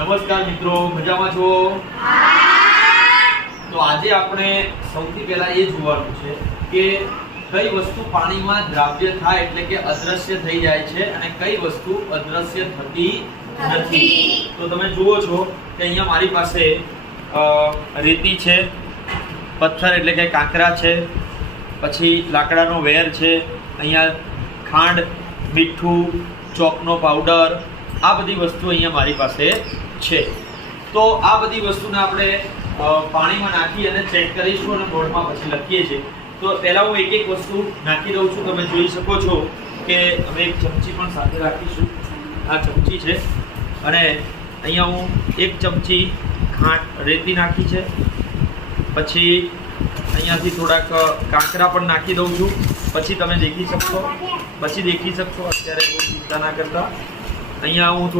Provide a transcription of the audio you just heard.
નમસ્કાર મિત્રો, મજામાં છો? તો આજે આપણે સૌથી પહેલા એ જોવાનું છે કે કઈ વસ્તુ પાણીમાં દ્રાવ્ય થાય એટલે કે અદ્રશ્ય થઈ જાય છે અને કઈ વસ્તુ અદ્રશ્ય થતી નથી. તો તમે જુઓ છો કે અહીંયા મારી પાસે રેતી છે, પથ્થર એટલે કે કાંકરા છે, પછી લાકડાનો વેર છે, અહીંયા ખાંડ, મીઠું, ચોકનો પાવડર, આ બધી વસ્તુ અહીંયા મારી પાસે છે. તો આ બધી વસ્તુને આપણે પાણીમાં નાખી અને ચેક કરીશું અને બોર્ડમાં પછી લખીએ છીએ. તો પહેલા હું એક એક વસ્તુ નાખી દઉં છું. તમે જોઈ શકો છો કે અમે એક ચમચી પણ સાથે રાખીશું. આ ચમચી છે અને અહીંયા હું એક ચમચી રેતી નાખી છે. પછી અહીંયાથી થોડાક કાંકરા પણ નાખી દઉં છું. પછી તમે દેખી શકશો, અત્યારે બહુ ચિંતા ના કરતા. અહીંયા હું